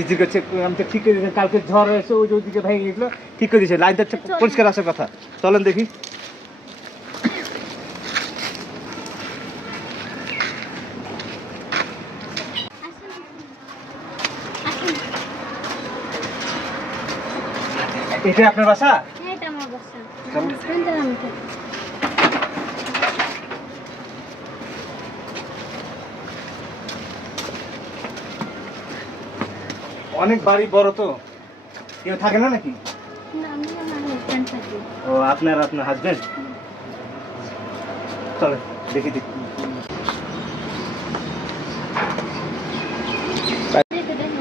Light কাছে আমি তো ঠিক করে দিয়েছি কালকে ঝড় এসে ওই ওইদিকে ভেঙে গেছিল। ঠিক করে দিয়েছে। লাইনটা পরিষ্কার আসার কথা। চলেন দেখি। এটা আপনার বাসা? হ্যাঁ এটা আমার বাসা। অনেক বাড়ি বড় তো। কেউ থাকে না নাকি? ও আপনার আপনার হাজবেন্ড চলে দেখি দেখি। দেখে দেন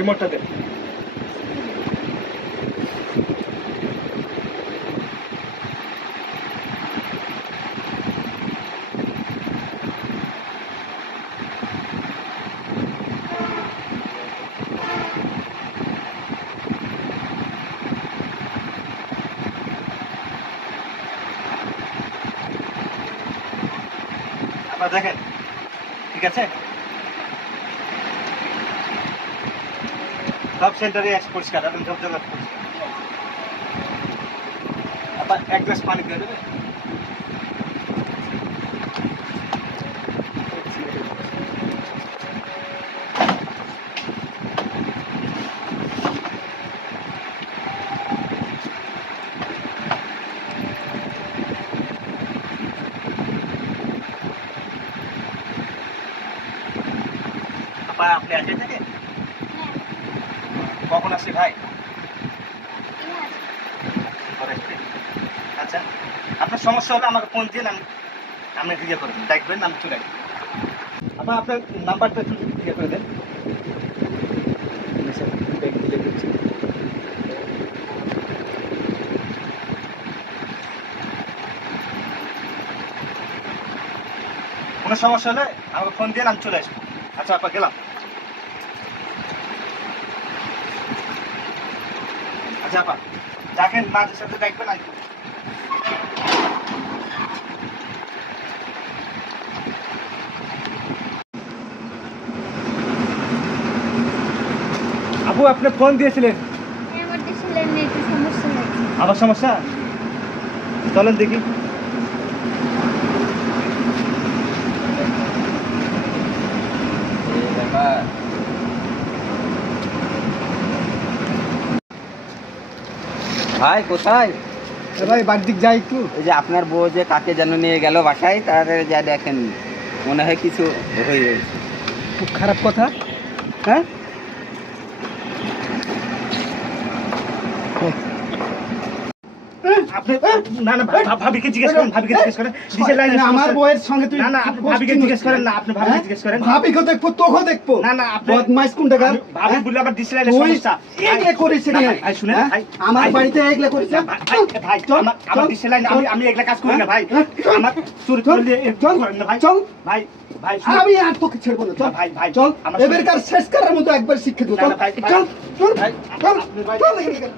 রিমোটটা আপনারা দেখেন ঠিক আছে? সব সেন্টারে আছে পরিষ্কার এখন সব জায়গা পরিষ্কার আবার এক গ্লাস পানি দিয়ে দেবে। আপা আপনি আগে থেকে হ্যাঁ কখন আসছে ভাই? আছে আচ্ছা আপনার সমস্যা হলে আমাকে ফোন দিন আমি আপনি ইয়ে করবেন দেখবেন, আমি চলে আসব। আপনার আপনার নাম্বারটা একটু ইয়ে করে দেন। কোনো সমস্যা হলে আমাকে ফোন দিন আমি চলে আসব। আচ্ছা আপা, গেলাম। আপা দেখেন মাঝে সাথে দেখবেন আর। আপু আপনি ফোন দিয়েছিলেন? হ্যাঁ আবার সমস্যা? চলেন দেখি। ভাই কোথায়? ভাই বাড়ির দিক যাই একটু। ওই যে আপনার বউ যে কাকে যেন নিয়ে গেল বাসায় তাড়াতাড়ি যা দেখেন মনে হয় কিছু হয়ে খুব খারাপ কথা। হ্যাঁ? আপনি না না ভাবিকে জিজ্ঞেস করেন ভাবিকে জিজ্ঞেস করেন। ডিজেল লাইনে আমার বউয়ের সঙ্গে তুই না না আপনি ভাবিকে জিজ্ঞেস করেন না আপনি ভাবিকে হ্যাঁ? জিজ্ঞেস করেন। ভাবিকে দেখব তোকে দেখব। না না আপনি বদমাইশ কোনটা গান? ভাবি বললে আবার ডিজেল লাইনে সমস্যা। এগলে করিস না, না ভাই, হ্যাঁ? ভাই, আমার বাড়িতে এগলে করিস না, না? ভাই, ভাই, ভাই, চল, আমার আমার ডিজেল লাইনে আমি আমি এগুলা কাজ করি না ভাই? আমার চুরি চল, করলে চল, করেন না ভাই। চল। ভাই ভাই আমি আর তোকে ছেড়বো না চল। ভাই, ভাই, চল। এবারকার শেষ করার মতো একবার শিক্ষা দেবো চল না, ভাই, ভাই, চল চল চল আপনি ভাই- চল এখান থেকে।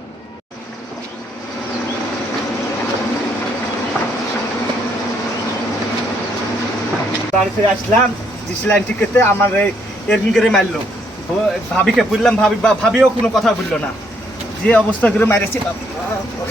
বাড়ি ফিরে আসলাম ডিসি লাইন ঠিক করতে আমার এরকম করে মারলো। ভাবিকে বললাম, ভাবি বা- ভাবিও কোনো কথা বলল না। যে অবস্থা করে মারেছি, বাবা।